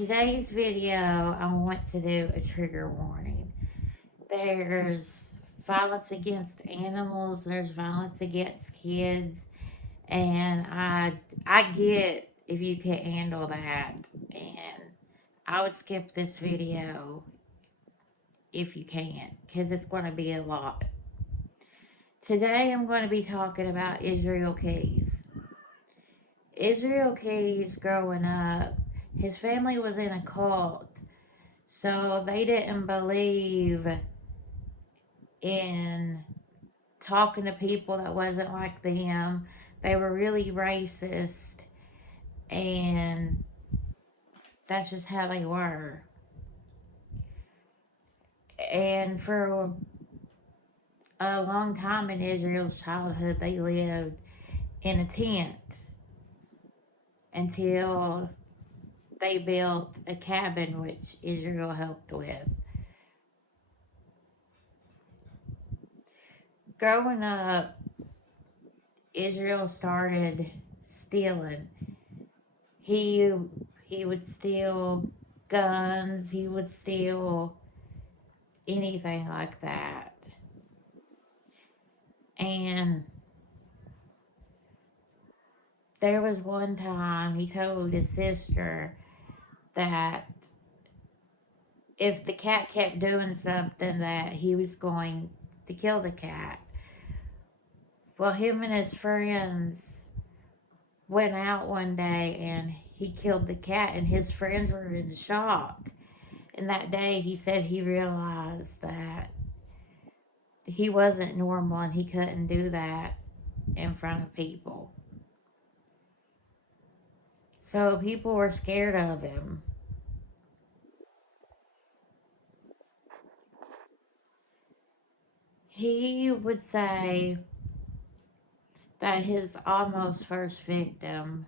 Today's video, I want to do a trigger warning. There's violence against animals, there's violence against kids, and I get if you can't handle that, and I would skip this video if you can't, because it's going to be a lot. Today, I'm going to be talking about Israel Keys. Israel Keys, growing up, his family was in a cult. So they didn't believe in talking to people that wasn't like them. They were really racist, and that's just how they were. And for a long time in Israel's childhood, they lived in a tent until they built a cabin, which Israel helped with. Growing up, Israel started stealing. He he would steal guns, he would steal anything like that. And there was one time he told his sister that if the cat kept doing something that he was going to kill the cat. Well, him and his friends went out one day and he killed the cat, and his friends were in shock. And that day he said he realized that he wasn't normal and he couldn't do that in front of people. So people were scared of him. He would say that his almost first victim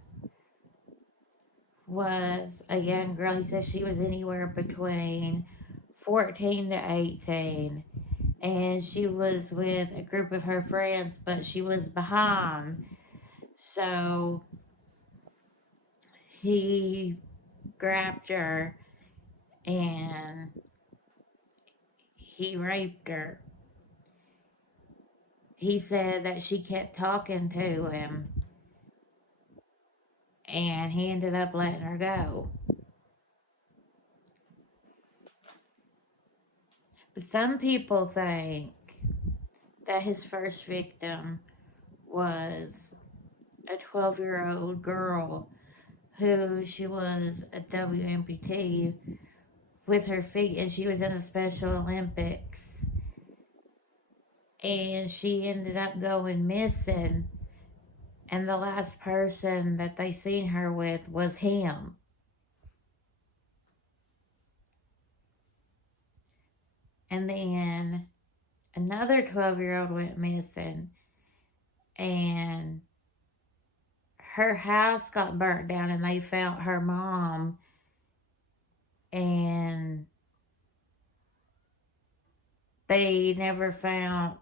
was a young girl. He said she was anywhere between 14 to 18. And she was with a group of her friends, but she was behind. So he grabbed her and he raped her. He said that she kept talking to him and he ended up letting her go. But some people think that his first victim was a 12-year-old girl who she was a W amputee with her feet, and she was in the Special Olympics. And she ended up going missing, and the last person that they seen her with was him. And then another 12-year-old went missing, and her house got burnt down, and they found her mom, and they never found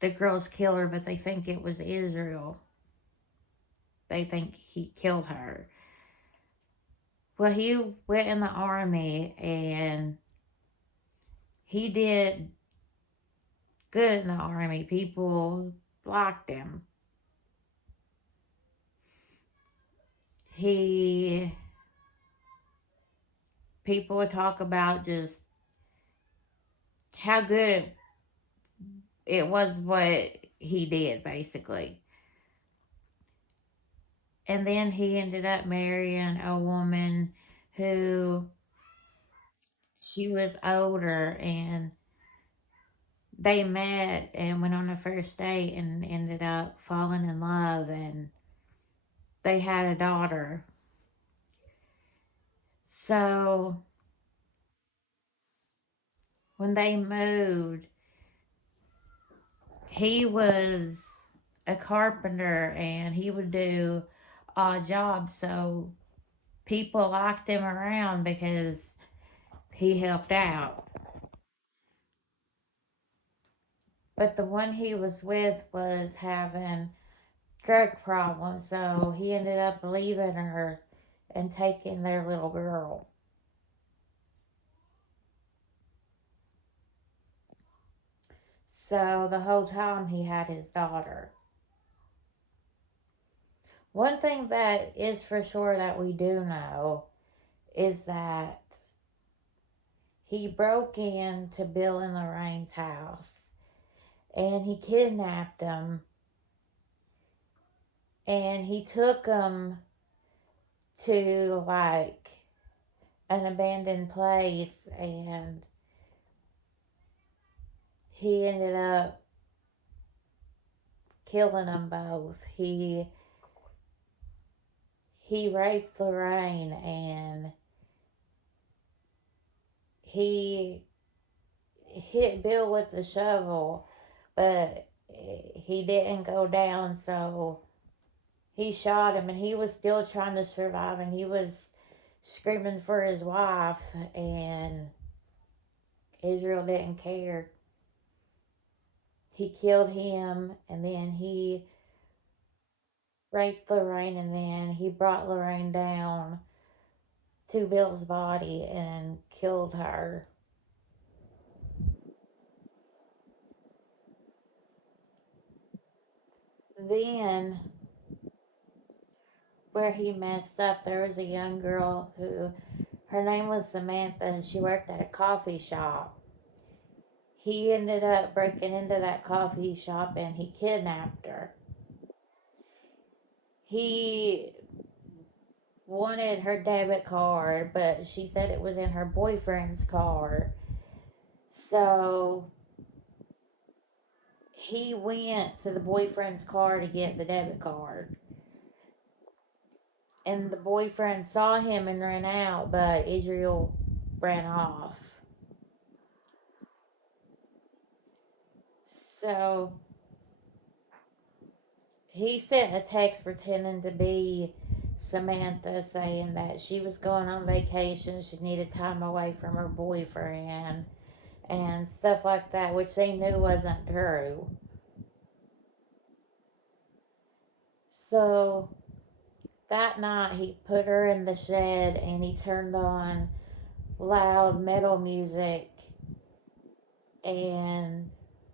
the girl's killer, but they think it was Israel. They think he killed her. Well, he went in the army and he did good in the army. People liked him. People would talk about just how good it was what he did, basically. And then he ended up marrying a woman who she was older, and they met and went on a first date and ended up falling in love, and they had a daughter. So when they moved, he was a carpenter and he would do odd jobs. So people liked him around because he helped out. But the one he was with was having drug problems, so he ended up leaving her and taking their little girl. So the whole time he had his daughter. One thing that is for sure that we do know is that he broke into Bill and Lorraine's house and he kidnapped them and he took them to like an abandoned place and he ended up killing them both. He raped Lorraine and he hit Bill with the shovel, but he didn't go down, so he shot him and he was still trying to survive and he was screaming for his wife and Israel didn't care. He killed him and then he raped Lorraine and then he brought Lorraine down to Bill's body and killed her. Then, where he messed up, there was a young girl who, her name was Samantha, and she worked at a coffee shop. He ended up breaking into that coffee shop and he kidnapped her. He wanted her debit card, but she said it was in her boyfriend's car. So he went to the boyfriend's car to get the debit card. And the boyfriend saw him and ran out, but Israel ran off. So he sent a text pretending to be Samantha saying that she was going on vacation, she needed time away from her boyfriend, and stuff like that, which they knew wasn't true. So that night he put her in the shed and he turned on loud metal music, and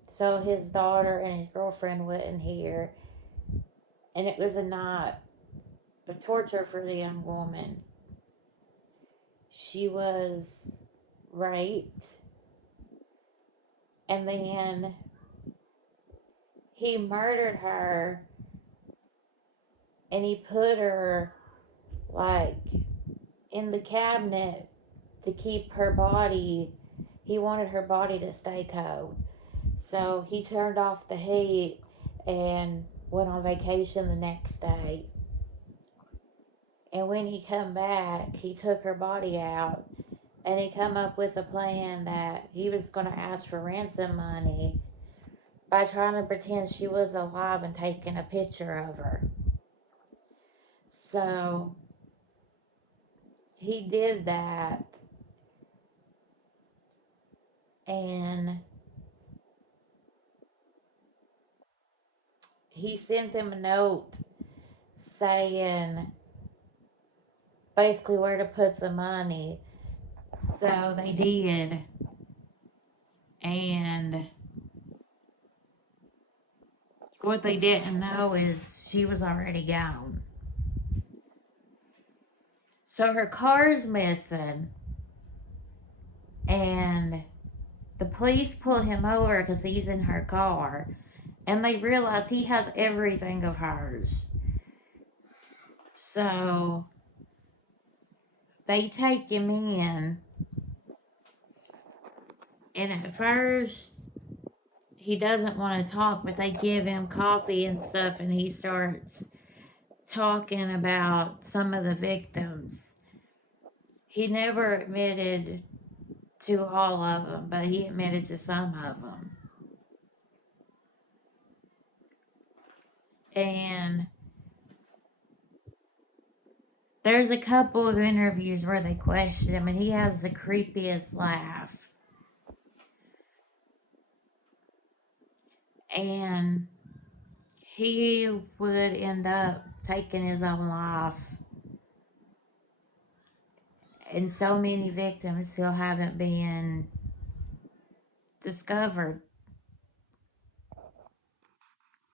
so his daughter and his girlfriend wouldn't hear. And it was a night of torture for the young woman. She was raped, and then he murdered her and he put her like in the cabinet to keep her body. He wanted her body to stay cold. So he turned off the heat and went on vacation the next day. And when he come back, he took her body out and he come up with a plan that he was going to ask for ransom money by trying to pretend she was alive and taking a picture of her. So he did that and he sent them a note saying basically where to put the money. So they did. And what they didn't know is she was already gone. So her car's missing. And the police pull him over because he's in her car. And they realize he has everything of hers. So they take him in. And at first, he doesn't want to talk, but they give him coffee and stuff, and he starts talking about some of the victims. He never admitted to all of them, but he admitted to some of them. And there's a couple of interviews where they question him, and he has the creepiest laugh. And he would end up taking his own life and so many victims still haven't been discovered.